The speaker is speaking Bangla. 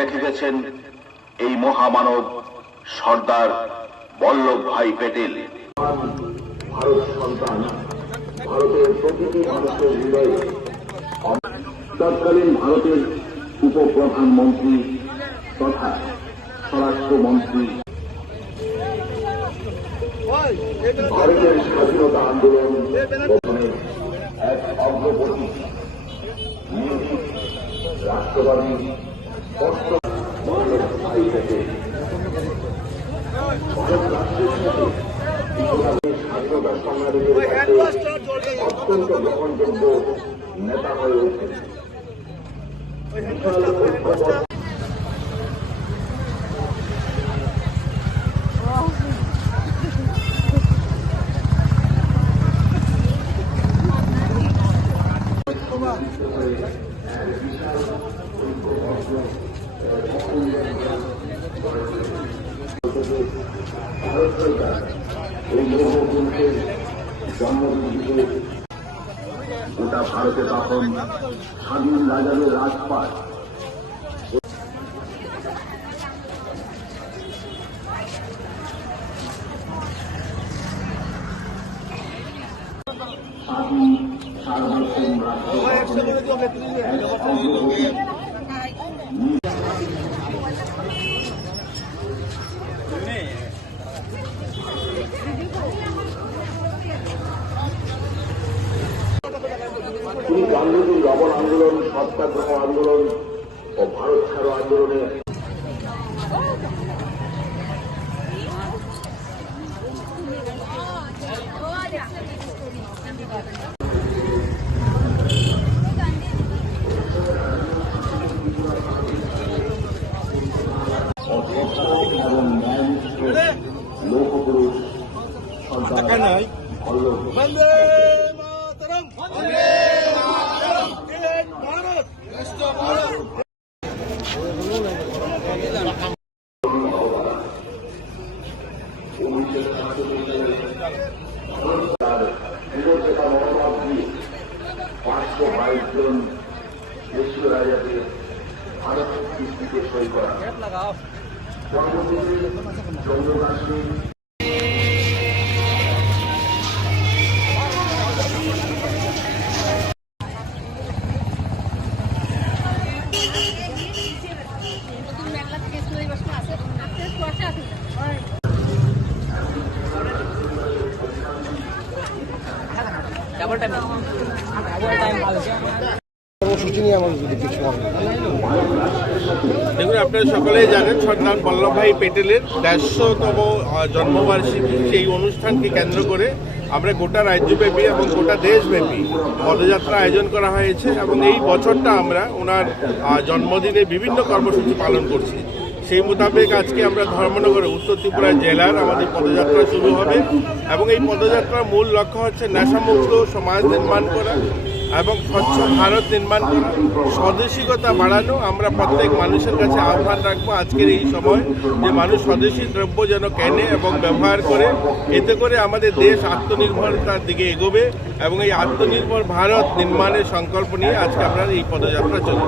রেখে গেছেন এই মহামানব সর্দার বল্লভ ভাই পেটেল। ভারত সন্তান, ভারতের মানুষের হৃদয়ে তৎকালীন ভারতের তথা স্বরাষ্ট্রমন্ত্রী। ভারতের স্বাধীনতা আন্দোলন গঠনের এক অগ্রগতি। রাষ্ট্রবাদী বিশ্বকাপের স্বাধীনতা সংগ্রামীদের অত্যন্ত গ্রহণযোগ্য নেতা হয়ে ওঠেন বিশাল ঐক্যবদ্ধ ভারত সরকার এই লৌহপুরুষের জন্মদিনটিকে গোটা ভারতে তখন স্বাধীন রাজাদের রাজপাট। স্বাধীন সার্বভৌম রাষ্ট্র অগ্রগতি লবণ আন্দোলন সত্যাগ্রহ আন্দোলন ও ভারত ছাড়ো আন্দোলনে। এবং ন্যায়নিষ্ঠ লৌহপুরুষ সর্দার পাঁচশো বাইশ জন দেশীয় রাজাদের ভারত চুক্তিতে সই করা। পরবর্তীতে জম্মু কাশ্মীর দেখুন, আপনারা সকলেই জানেন সর্দার বল্লভভাই পেটেলের দেড়শোতম জন্মবার্ষিকী। সেই অনুষ্ঠানকে কেন্দ্র করে আমরা গোটা রাজ্যব্যাপী এবং গোটা দেশব্যাপী পদযাত্রা আয়োজন করা হয়েছে এবং এই বছরটা আমরা ওনার জন্মদিনে বিভিন্ন কর্মসূচি পালন করছি। সেই মোতাবেক আজকে আমরা ধর্মনগরে, উত্তর ত্রিপুরা জেলার আমাদের পদযাত্রা শুরু হবে এবং এই পদযাত্রার মূল লক্ষ্য হচ্ছে নেশামুক্ত সমাজ নির্মাণ করা এবং স্বচ্ছ ভারত নির্মাণ করা। স্বদেশিকতা বাড়ানো, আমরা প্রত্যেক মানুষের কাছে আহ্বান রাখব আজকের এই সময় যে মানুষ স্বদেশী দ্রব্য যেন কেনে এবং ব্যবহার করে, এতে করে আমাদের দেশ আত্মনির্ভরতার দিকে এগোবে এবং এই আত্মনির্ভর ভারত নির্মাণের সংকল্প নিয়ে আজকে আমরা এই পদযাত্রা চলে